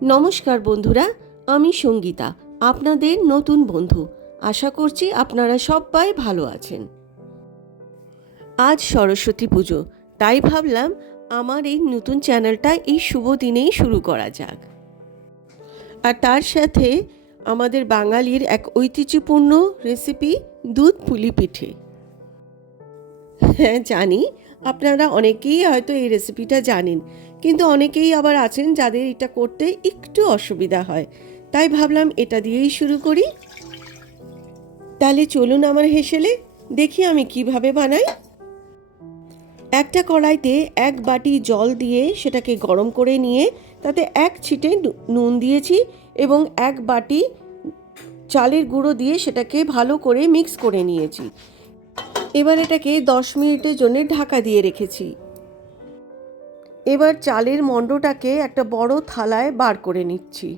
নমস্কার বন্ধুরা, আমি সঙ্গীতা, আপনাদের নতুন বন্ধু। আশা করছি আপনারা সবাই ভালো আছেন। আজ সরস্বতী পুজো, তাই ভাবলাম আমার এই নতুন চ্যানেলটা এই শুভ দিনেই শুরু করা যাক। আর তার সাথে আমাদের বাঙালির এক ঐতিহ্যপূর্ণ রেসিপি দুধ পুলি পিঠে। হ্যাঁ, জানি আপনারা অনেকেই হয়তো এই রেসিপিটা জানেন, কিন্তু অনেকেই আবার আছেন যাদের এটা করতে একটু অসুবিধা হয়। তাই ভাবলাম এটা দিয়েই শুরু করি। তাহলে চলুন আমার হেসেলে দেখি আমি কিভাবে বানাই। একটা কড়াইতে 1 বাটি জল দিয়ে সেটাকে গরম করে নিয়ে তাতে 1 ছিটে নুন দিয়েছি এবং 1 বাটি চালের গুঁড়ো দিয়ে সেটাকে ভালো করে মিক্স করে নিয়েছি। এবার এটাকে 10 মিনিটের জন্য ঢাকা দিয়ে রেখেছি। এবার চালের মণ্ডটাকে একটা বড় থালায় বার করে নিচ্ছি।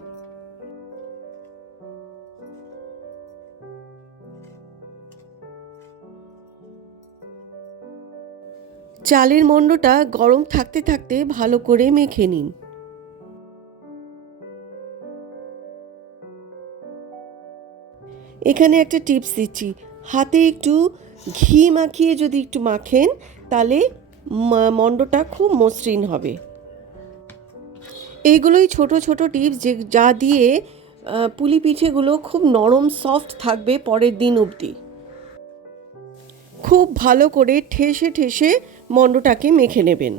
চালের মণ্ডটা গরম থাকতে থাকতে ভালো করে মেখে নিন। এখানে একটা টিপস দিচ্ছি, হাতে একটু ঘি মাখিয়ে যদি একটু মাখেন তাহলে মণ্ডটা খুব মসৃণ হবে। এইগুলোই ছোট ছোট টিপস যা দিয়ে পুলি পিঠেগুলো খুব নরম সফট থাকবে পরের দিন অবধি। খুব ভালো করে ঠেসে ঠেসে মণ্ডটাকে মেখে নেবেন।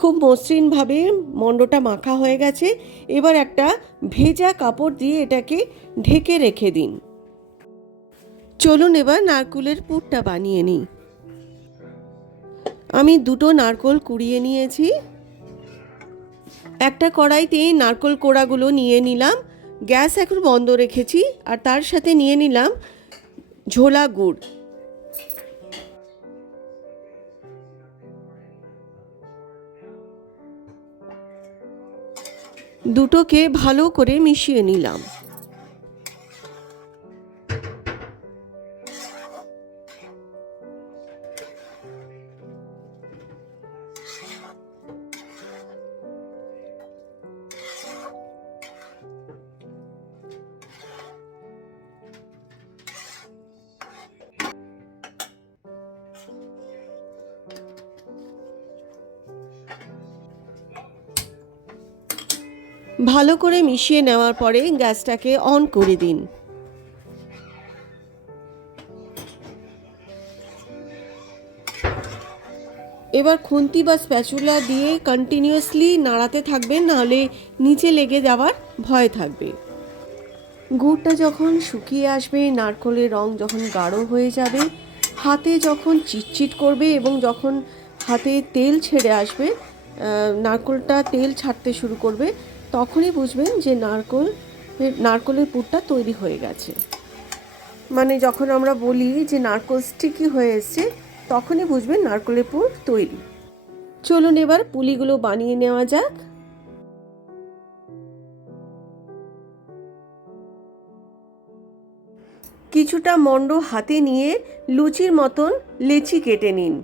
খুব মসৃণভাবে মণ্ডটা মাখা হয়ে গেছে। এবার একটা ভেজা কাপড় দিয়ে এটাকে ঢেকে রেখে দিন। চলুন এবার নারকেলের পুরটা বানিয়ে নিই। আমি 2টো নারকেল কুড়িয়ে নিয়েছি। একটা কড়াইতে নারকেল কোড়াগুলো নিয়ে নিলাম। গ্যাস এখন বন্ধ রেখেছি। আর তার সাথে নিয়ে নিলাম ঝোলা গুড়। দুটোকে ভালো করে মিশিয়ে নিলাম। ভালো করে মিশিয়ে নেওয়ার পরে গ্যাসটাকে অন করে দিন। এবার খুন্তি বা স্প্যাচুলা দিয়ে কন্টিনিউয়াসলি নাড়াতে থাকবেন, নাহলে নিচে লেগে যাওয়ার ভয় থাকবে। গুড়টা যখন শুকিয়ে আসবে, নারকেলের রং যখন গাঢ় হয়ে যাবে, হাতে যখন চিটচিট করবে এবং যখন হাতে তেল ছেড়ে আসবে, নারকেলটা তেল ছাড়তে শুরু করবে, তখনই বুঝবেন যে নারকেলের পুরটা তৈরি হয়ে গেছে। মানে যখন আমরা বলি যে নারকেল স্টিকি হয়ে এসছে, তখনই বুঝবেন নারকেলের পুর তৈরি। চলুন এবার পুলিগুলো বানিয়ে নেওয়া যাক। কিছুটা মণ্ড হাতে নিয়ে লুচির মতন লেচি কেটে নিন।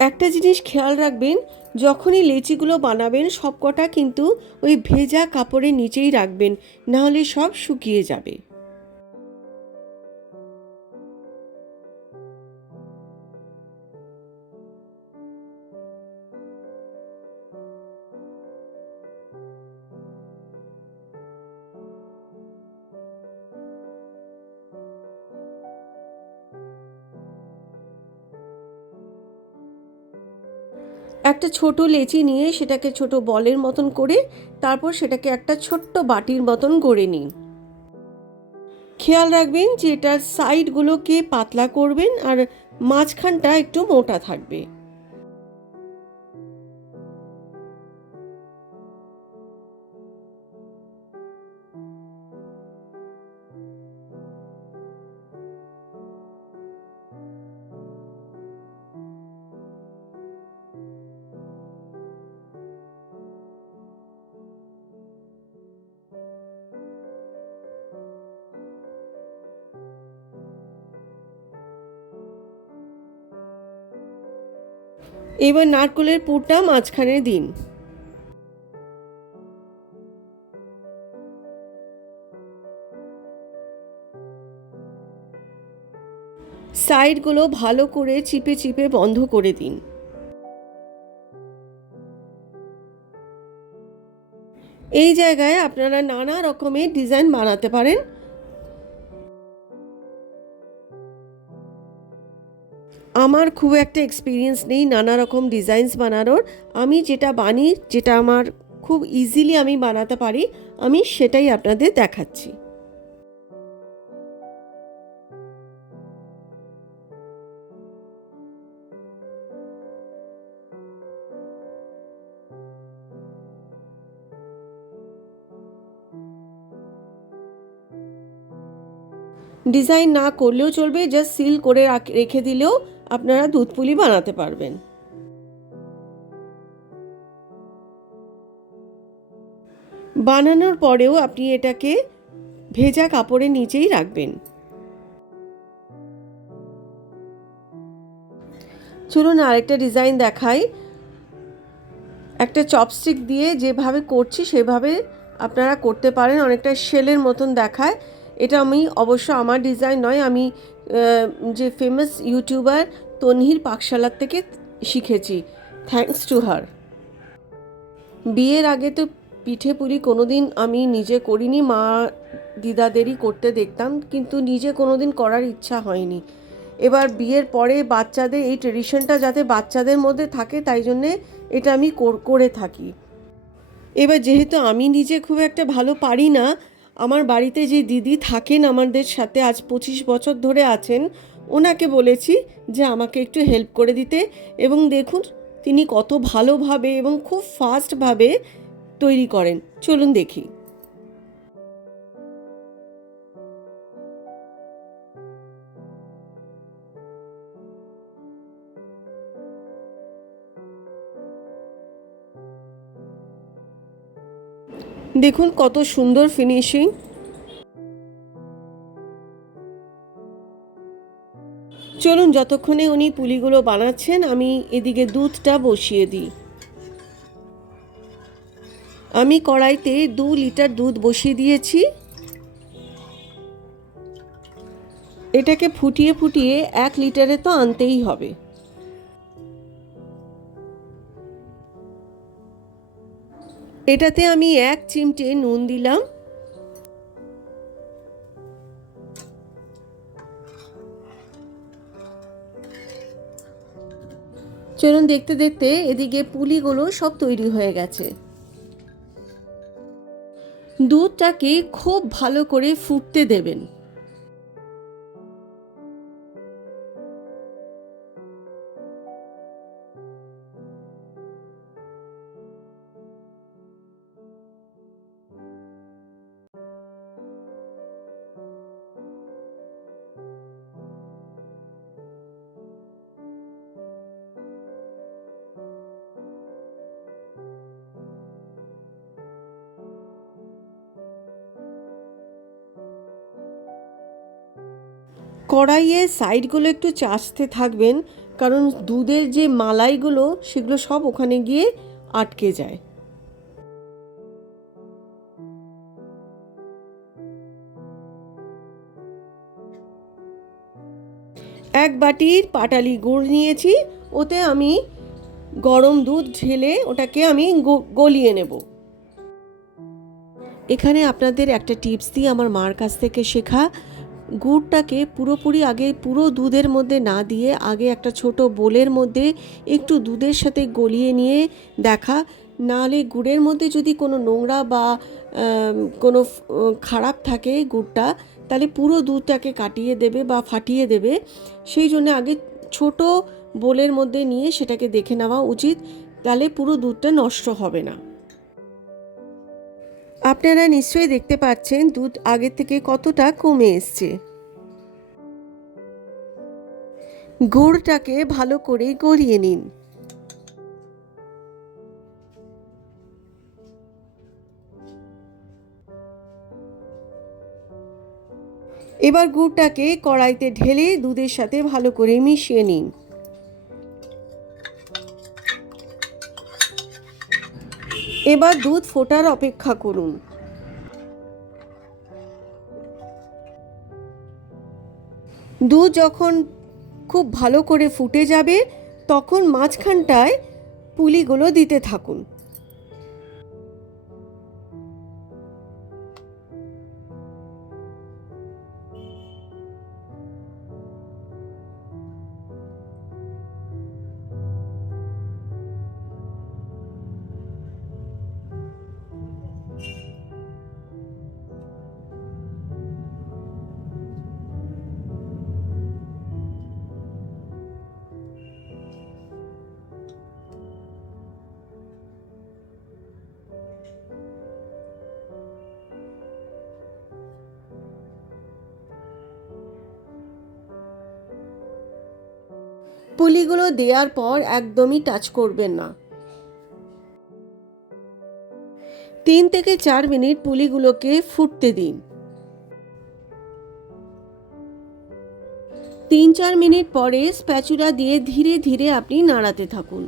একটা জিনিস খেয়াল রাখবেন, যখনই লেচিগুলো বানাবেন সবকটা কিন্তু ওই ভেজা কাপড়ের নিচেই রাখবেন, নাহলে সব শুকিয়ে যাবে। একটা ছোট লেচি নিয়ে সেটাকে ছোট বলের মতন করে তারপর সেটাকে একটা ছোট্ট বাটির মতন গড়ে নিন। খেয়াল রাখবেন যে এটার সাইডগুলোকে পাতলা করবেন আর মাঝখানটা একটু মোটা থাকবে। এবার নারকেলের পুরটা মাঝখানে দিন। সাইডগুলো ভালো করে চিপে চিপে বন্ধ করে দিন। এই জায়গায় আপনারা নানা রকমের ডিজাইন বানাতে পারেন। আমার খুব একটা এক্সপিরিয়েন্স নেই নানা রকম ডিজাইনস বানানোর। আমি যেটা বানি, যেটা আমার খুব ইজিলি আমি বানাতে পারি, আমি সেটাই আপনাদের দেখাচ্ছি। ডিজাইন না করলেও চলবে, জাস্ট সিল করে রেখে দিলেও আপনারা দুধ পুলি বানাতে পারবেন। বানানোর পরেও আপনি এটাকে ভেজা কাপড়ের নিচেই রাখবেন। চলুন আরেকটা ডিজাইন দেখাই। একটা চপস্টিক দিয়ে যেভাবে করছি সেভাবে আপনারা করতে পারেন, অনেকটা শেলের মতন দেখায়। এটা আমি অবশ্য আমার ডিজাইন নয়, আমি যে ফেমাস ইউটিউবার তনহির পাকশালার থেকে শিখেছি, থ্যাঙ্কস টু হার। বিয়ের আগে তো পিঠে পুলি কোনোদিন আমি নিজে করিনি, মা দিদাদেরই করতে দেখতাম, কিন্তু নিজে কোনোদিন করার ইচ্ছা হয়নি। এবার বিয়ের পরে বাচ্চাদের এই ট্রেডিশনটা যাতে বাচ্চাদের মধ্যে থাকে, তাই জন্যে এটা আমি করে থাকি। এবার যেহেতু আমি নিজে খুব একটা ভালো পারি না, আমার বাড়িতে যে দিদি থাকেন আমাদের সাথে, আজ 25 বছর ধরে আছেন, ওনাকে বলেছি যে আমাকে একটু হেল্প করে দিতে, এবং দেখুন তিনি কত ভালোভাবে এবং খুব ফাস্টভাবে তৈরি করেন। চলুন দেখি। দেখুন কত সুন্দর ফিনিশিং। চলুন যতক্ষণে উনি পুলিগুলো বানাচ্ছেন আমি এদিকে দুধটা বসিয়ে দিই। আমি কড়াইতে 2 লিটার দুধ বসিয়ে দিয়েছি। এটাকে ফুটিয়ে ফুটিয়ে 1 লিটারে তো আনতেই হবে। এটাতে আমি 1 চিমটে নুন দিলাম। চলুন দেখতে দেখতে এদিকে পুলিগুলো সব তৈরি হয়ে গেছে। দুধটাকে খুব ভালো করে ফুটতে দেবেন। কড়াইয়ের সাইডগুলো একটু চাষতে থাকবেন, কারণ দুধের যে মালাইগুলো সেগুলো সব ওখানে গিয়ে আটকে যায়। এক বাটির পাটালি গুড় নিয়েছি, ওতে আমি গরম দুধ ঢেলে ওটাকে আমি গলিয়ে নেব। এখানে আপনাদের একটা টিপস দিই, আমার মার কাছ থেকে শেখা। গুড়টাকে পুরোপুরি আগে পুরো দুধের মধ্যে না দিয়ে আগে একটা ছোট বোলের মধ্যে একটু দুধের সাথে গলিয়ে নিয়ে দেখা, নাহলে গুড়ের মধ্যে যদি কোনো নোংরা বা কোনো খারাপ থাকে গুড়টা, তাহলে পুরো দুধটাকে কাটিয়ে দেবে বা ফাটিয়ে দেবে। সেই জন্য আগে ছোট বোলের মধ্যে নিয়ে সেটাকে দেখে নেওয়া উচিত, তাহলে পুরো দুধটা নষ্ট হবে না। আপনারা নিশ্চয়ই দেখতে পাচ্ছেন দুধ আগের থেকে কতটা কমে এসছে। গুড়টাকে ভালো করে গড়িয়ে নিন। এবার গুড়টাকে কড়াইতে ঢেলে দুধের সাথে ভালো করে মিশিয়ে নিন। এবার দুধ ফোটার অপেক্ষা করুন। দুধ যখন খুব ভালো করে ফুটে যাবে তখন মাঝখানটায় পুলিগুলো দিতে থাকুন। পুলিগুলো দেওয়ার পর একদমই টাচ করবেন না। 3 থেকে 4 মিনিট পুলিগুলোকে ফুটতে দিন। 3-4 মিনিট পরে স্প্যাচুলা দিয়ে ধীরে ধীরে আপনি নাড়াতে থাকুন।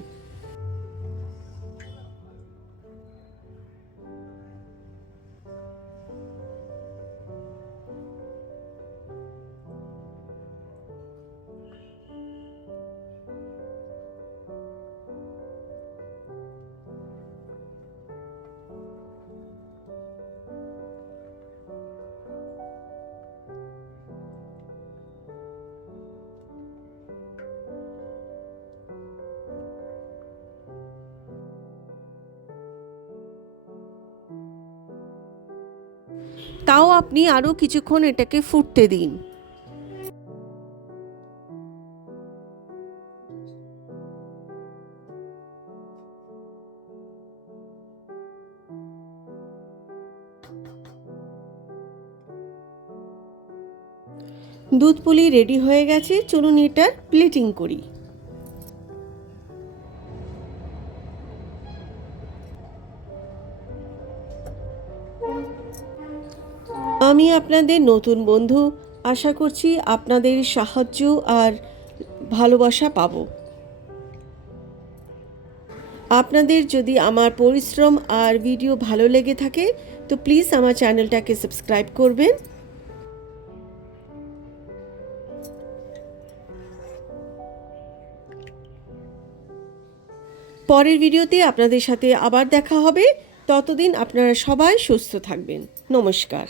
তাও আপনি আরও কিছুক্ষণ এটাকে ফুটতে দিন। দুধ পুলি রেডি হয়ে গেছে, চলুন এটার প্লেটিং করি। আমি আপনাদের নতুন বন্ধু, আশা করছি আপনাদের সাহায্য আর ভালোবাসা পাব। আপনাদের যদি আমার পরিশ্রম আর ভিডিও ভালো লেগে থাকে তো প্লিজ আমার চ্যানেলটাকে সাবস্ক্রাইব করবেন। পরের ভিডিওতে আপনাদের সাথে আবার দেখা হবে। ততদিন আপনারা সবাই সুস্থ থাকবেন। নমস্কার।